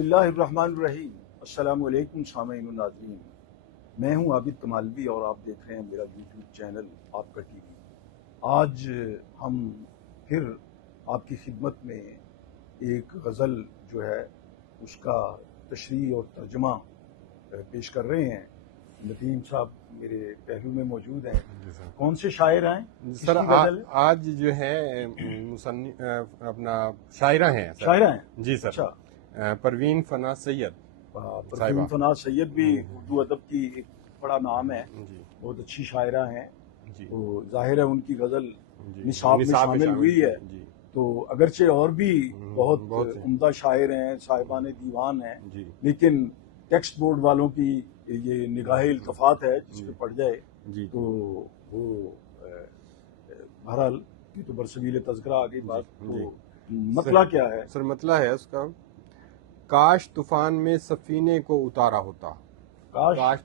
اللہ الرحمن الرحیم۔ السلام علیکم سامعین و ناظرین، میں ہوں عابد کمالوی اور آپ دیکھ رہے ہیں میرا یوٹیوب چینل آپ کا ٹی وی۔ آج ہم پھر آپ کی خدمت میں ایک غزل جو ہے اس کا تشریح اور ترجمہ پیش کر رہے ہیں۔ ندیم صاحب میرے پہلو میں موجود ہیں۔ کون سے شاعر ہیں سر؟ آج جو ہے اپنا شاعرہ ہیں جی سر۔ اچھا، پروین فنا سید پروین فنا سید بھی اردو ادب کی ایک بڑا نام ہے، بہت اچھی شاعرہ ہیں جی۔ تو ظاہر ہے ان کی غزل نصاب میں شامل ہوئی ہے۔ جی تو اگرچہ اور بھی بہت عمدہ شاعر ہیں، صاحبان دیوان ہیں، جی لیکن ٹیکسٹ بورڈ والوں کی یہ نگاہ التفات ہے جس پہ پڑ جائے جی تو وہ بہرحال یہ تو برسبیل تذکرہ آ گئی بات۔ تو مطلع کیا ہے سر؟ مطلع ہے اس کا، کاش طوفان میں سفینے کو اتارا ہوتا، کاش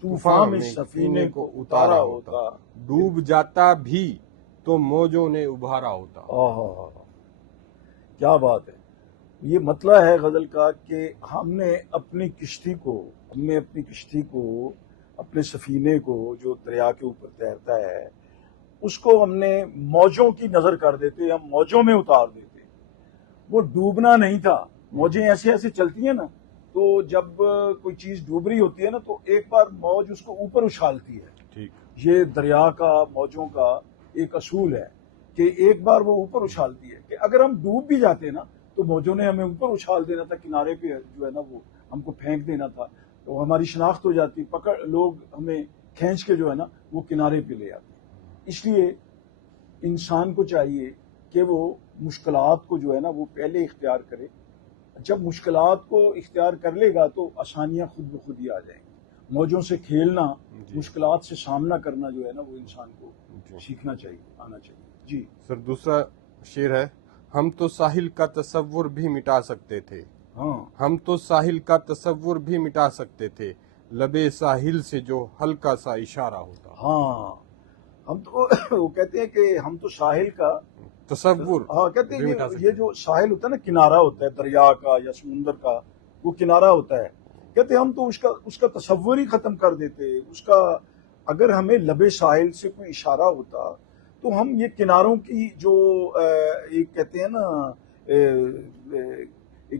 طوفان میں سفینے کو اتارا ہوتا، ڈوب جاتا بھی تو موجوں نے ابھارا ہوتا۔ کیا بات ہے! یہ مطلع ہے غزل کا کہ ہم نے اپنی کشتی کو اپنے سفینے کو جو دریا کے اوپر تیرتا ہے اس کو ہم نے موجوں کی نظر کر دیتے، ہم موجوں میں اتار دیتے۔ وہ ڈوبنا نہیں تھا، موجیں ایسے ایسے چلتی ہیں نا، تو جب کوئی چیز ڈوب رہی ہوتی ہے نا تو ایک بار موج اس کو اوپر اچھالتی ہے۔ ٹھیک، یہ دریا کا، موجوں کا ایک اصول ہے کہ ایک بار وہ اوپر اچھالتی ہے کہ اگر ہم ڈوب بھی جاتے نا تو موجوں نے ہمیں اوپر اچھال دینا تھا، کنارے پہ جو ہے نا وہ ہم کو پھینک دینا تھا، تو ہماری شناخت ہو جاتی، لوگ ہمیں کھینچ کے جو ہے نا وہ کنارے پہ لے آتے۔ اس لیے انسان کو چاہیے کہ وہ مشکلات کو جو ہے نا وہ پہلے اختیار کرے۔ جب مشکلات کو اختیار کر لے گا تو آسانیاں خود بخود ہی آ جائیں گی۔ موجوں سے کھیلنا، مشکلات سے سامنا کرنا جو ہے نا وہ انسان کو سیکھنا چاہیے، آنا چاہیے۔ جی سر دوسرا شعر ہے، ہم تو ساحل کا تصور بھی مٹا سکتے تھے، ہم تو ساحل کا تصور بھی مٹا سکتے تھے، لبے ساحل سے جو ہلکا سا اشارہ ہوتا۔ ہم تو وہ کہتے ہیں کہ ہم تو ساحل کا تصور، کہتے ہیں کہ یہ جو ساحل ہوتا ہے نا، کنارہ ہوتا ہے دریا کا یا سمندر کا، وہ کنارہ ہوتا ہے، کہتے ہیں ہم تو اس کا تصور ہی ختم کر دیتے۔ اس کا اگر ہمیں لبے ساحل سے کوئی اشارہ ہوتا تو ہم یہ کناروں کی جو ایک کہتے ہیں نا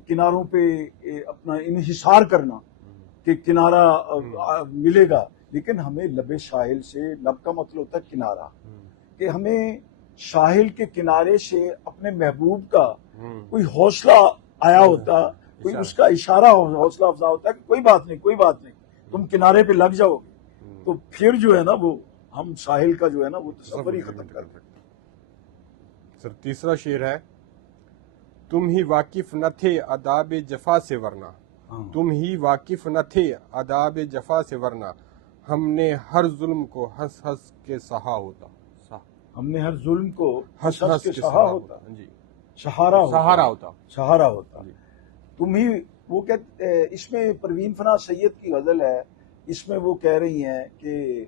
کناروں پہ اپنا انحصار کرنا کہ کنارہ ملے گا، لیکن ہمیں لبے ساحل سے، لب کا مطلب ہوتا ہے کنارہ، کہ ہمیں ساحل کے کنارے سے اپنے محبوب کا کوئی حوصلہ آیا ہوتا، کوئی اس کا اشارہ حوصلہ افزا ہوتا کہ کوئی بات نہیں تم کنارے پہ لگ جاؤ گے، تو پھر جو ہے نا وہ ہم ساحل کا جو ہے نا وہ تصور ہی ختم کر سکتے۔ سر تیسرا شعر ہے، تم ہی واقف نہ تھے آداب جفا سے ورنہ، تم ہی واقف نہ تھے آداب جفا سے ورنہ، ہم نے ہر ظلم کو ہنس ہنس کے سہا ہوتا، ہم نے ہر ظلم کو ہنس ہنس کے سہا ہوتا، جی سہارا ہوتا۔ جی تم ہی، وہ کہتے اس میں پروین فنا سید کی غزل ہے، اس میں وہ کہہ رہی ہیں کہ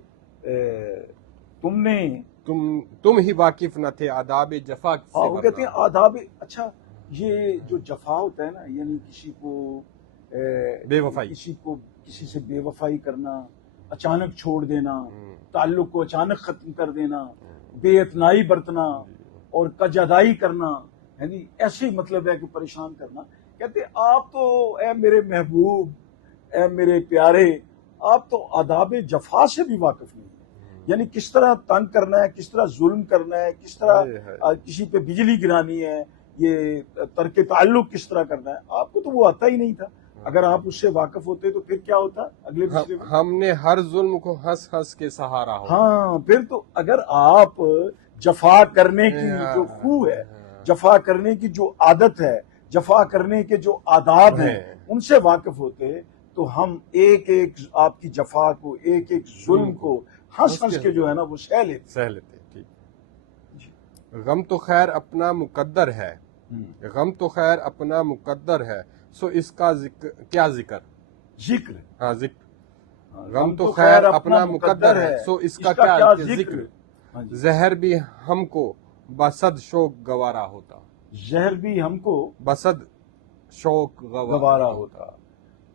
تم ہی واقف نہ تھے آداب جفا سے ورنہ۔ وہ کہتے ہیں آداب، اچھا یہ جو جفا ہوتا ہے نا، یعنی کسی سے بے وفائی کرنا، اچانک چھوڑ دینا، تعلق کو اچانک ختم کر دینا، بے اتنائی برتنا اور کجادائی کرنا، یعنی ایسے ہی مطلب ہے کہ پریشان کرنا۔ کہتے آپ تو اے میرے محبوب، اے میرے پیارے، آپ تو آداب جفا سے بھی واقف نہیں ہیں، یعنی کس طرح تنگ کرنا ہے، کس طرح ظلم کرنا ہے، کس طرح کسی پہ بجلی گرانی ہے، یہ ترک تعلق کس طرح کرنا ہے، آپ کو تو وہ آتا ہی نہیں تھا۔ اگر آپ اس سے واقف ہوتے تو پھر کیا ہوتا؟ اگلے مسئلے میں ہم نے ہر ظلم کو ہنس ہنس کے سہارا ہوتا۔ پھر تو اگر آپ جفا کرنے کی جو خو ہے، جفا کرنے کی جو عادت ہے، جفا کرنے کے جو آداب ہیں ان سے واقف ہوتے تو ہم ایک ایک آپ کی جفا کو، ایک ایک ظلم کو ہنس ہنس کے جو ہے نا وہ سہ لیتے۔ ٹھیک، غم تو خیر اپنا مقدر ہے، غم تو خیر اپنا مقدر ہے، سو اس کا کیا ذکر؟ غم تو خیر اپنا مقدر ہے، سو اس کا کیا ذکر؟ زہر بھی ہم کو بصد شوق گوارا ہوتا، زہر بھی ہم کو بصد शौक गवारा होता।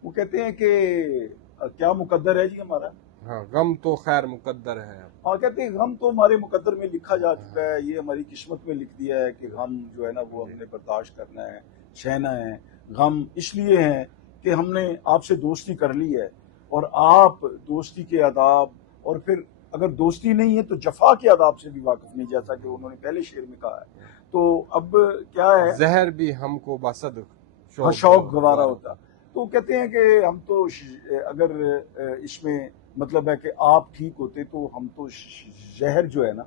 वो कहते हैं कि क्या मुकद्दर है जी हमारा, हाँ, गम तो खैर मुकद्दर है। और कहते हैं गम तो हमारे मुकद्दर में लिखा जा चुका है, ये हमारी किस्मत में लिख दिया है कि गम जो है ना वो हमने बर्दाश्त करना है, सहना है। गम इसलिए है कि हमने आपसे दोस्ती कर ली है और आप दोस्ती के आदाब, और फिर अगर दोस्ती नहीं है तो जफा के आदाब से भी वाकिफ नहीं, जैसा कि उन्होंने पहले शेर में कहा है। तो अब क्या है, जहर भी हमको बसद शौक गवारा होता। तो कहते हैं कि हम तो अगर इसमें मतलब है कि आप ठीक होते तो हम तो जहर जो है ना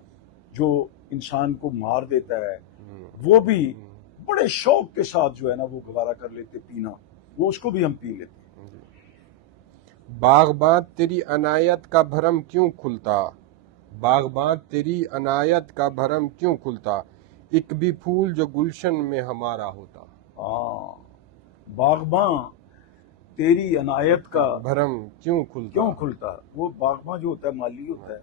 जो इंसान को मार देता है वो भी बड़े शौक के साथ जो है ना वो गवारा कर लेते पीना, वो उसको भी हम पी लेते। बागबान तेरी अनायत का भरम क्यों खुलता, बागबान तेरी अनायत का भरम क्यों खुलता, एक भी फूल जो गुलशन में हमारा होता। बागबान तेरी अनायत का भरम क्यों खुलता, वो बागबान जो होता है माली होता है,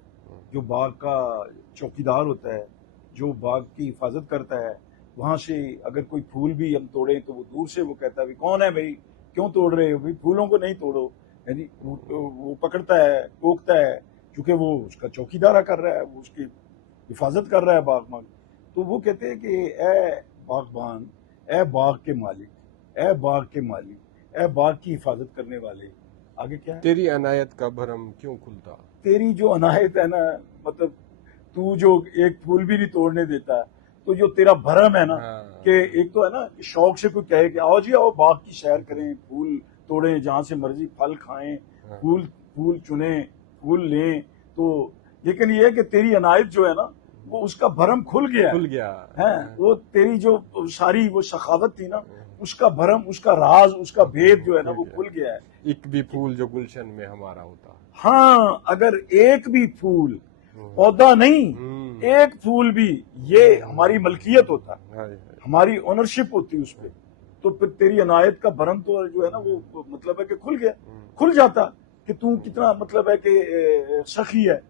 जो बाग का चौकीदार होता है, जो बाग की हिफाजत करता है। वहां से अगर कोई फूल भी हम तोड़े तो वो दूर से वो कहता है कौन है भाई, क्यों तोड़ रहे हो भाई, फूलों को नहीं तोड़ो। यानी वो पकड़ता है, टोकता है, क्योंकि वो उसका चौकीदारा कर रहा है, वो उसकी हिफाजत कर रहा है बागबान। तो वो कहते हैं कि ए बागबान, ए बाग के मालिक, ए बाग के मालिक, ए बाग की हिफाजत करने वाले। आगे क्या है, तेरी अनायत का भरम क्यों खुलता, तेरी जो अनायत है ना, मतलब तू जो एक फूल भी नहीं तोड़ने देता, तो जो तेरा भरम है ना, कि एक तो है ना शौक से कोई कहे कि आओ जी आओ बाग की सैर करें, फूल तोड़ें, जहां से मर्जी फल खाएं, फूल चुनें, फूल लें, तो लेकिन ये है कि तेरी अनायत जो है ना वो उसका भरम खुल गया है। वो तेरी जो सारी वो सखावत थी ना, उसका भरम, उसका राज, उसका भेद जो है ना वो खुल गया है। एक भी फूल जो गुलशन में हमारा होता। हाँ, अगर एक भी फूल, पौधा नहीं, एक फूल भी ये हमारी मलकियत होता, हमारी ओनरशिप होती उस पर, तो फिर तेरी अनायत का भरम तो जो है ना वो मतलब है कि खुल गया, खुल जाता कि तू कितना मतलब है कि सखी है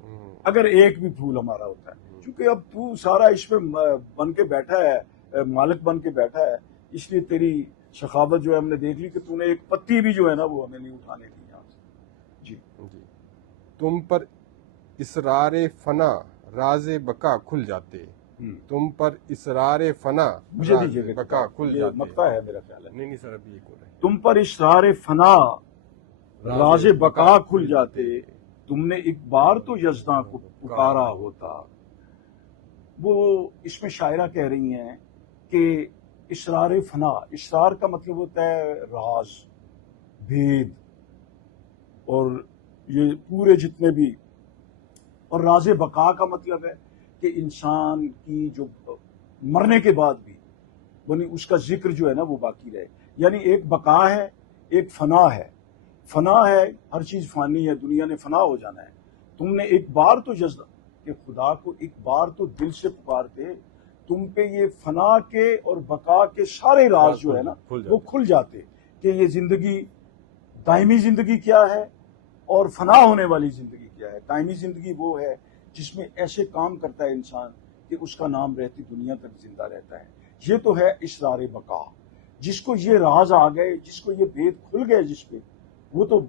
अगर एक भी फूल हमारा होता है। क्योंकि अब तू सारा इसमें बन के बैठा है, मालिक बन के बैठा है, इसलिए तेरी सखावत जो है हमने देख ली कि तूने एक पत्ती भी जो है ना वो हमें नहीं उठाने दी यहाँ से। जी, तुम पर इसरारे फना राजे बका खुल जाते, तुम पर इसरारे फना मुझे दीजिए बका खुल जाते। मक्ता है मेरा ख्याल है। नहीं सर, अभी एक और है। तुम पर इसरारे फना राजे बका खुल जाते, तुमने एक बार तो यज़दा को पुकारा होता। वो इसमें शायरा कह रही हैं कि इसरार फना, इसरार का मतलब होता है राज, भेद, और ये पूरे जितने भी, और राज बका का मतलब है कि इंसान की जो मरने के बाद भी बनी उसका जिक्र जो है ना वो बाकी रहे। यानी एक बका है, एक फना है। फना है, हर चीज फानी है, दुनिया ने फना हो जाना है। तुमने एक बार तो जज्बा कि खुदा को एक बार तो दिल से पुकारते, तुम पे ये फना के और बका के सारे राज जो है ना वो खुल जाते कि ये जिंदगी, दायमी जिंदगी क्या है और फना होने वाली जिंदगी क्या है। दायमी जिंदगी वो है जिसमें ऐसे काम करता है इंसान कि उसका नाम रहती दुनिया तक जिंदा रहता है। ये तो है इसरार बका। जिसको ये राज आ गए, जिसको ये भेद खुल गए, जिसपे वो तो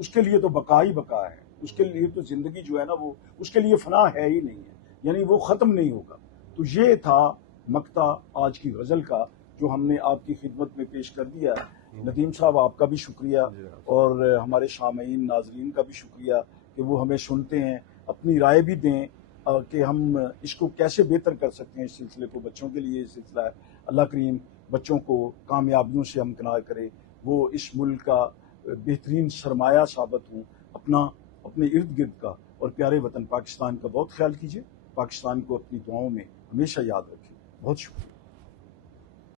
उसके लिए तो बका ही बका है, उसके लिए तो जिंदगी जो है ना वो उसके लिए फना है ही नहीं है, यानी वो खत्म नहीं होगा। तो ये था मक्ता आज की गजल का जो हमने आपकी खिदमत में पेश कर दिया। नदीम साहब आपका भी शुक्रिया और हमारे शामीन नाजरीन का भी शुक्रिया कि वो हमें सुनते हैं, अपनी राय भी दें कि हम इसको कैसे बेहतर कर सकते हैं। इस सिलसिले को बच्चों के लिए सिलसिला है, अल्लाह करीम बच्चों को कामयाबियों से हमकिनार करे, वो इस मुल्क का बेहतरीन सरमाया साबित हूँ। अपने इर्द गिर्द का और प्यारे वतन पाकिस्तान का बहुत ख्याल कीजिए। पाकिस्तान को अपनी दुआओं में हमेशा याद रखें। बहुत शुक्रिया।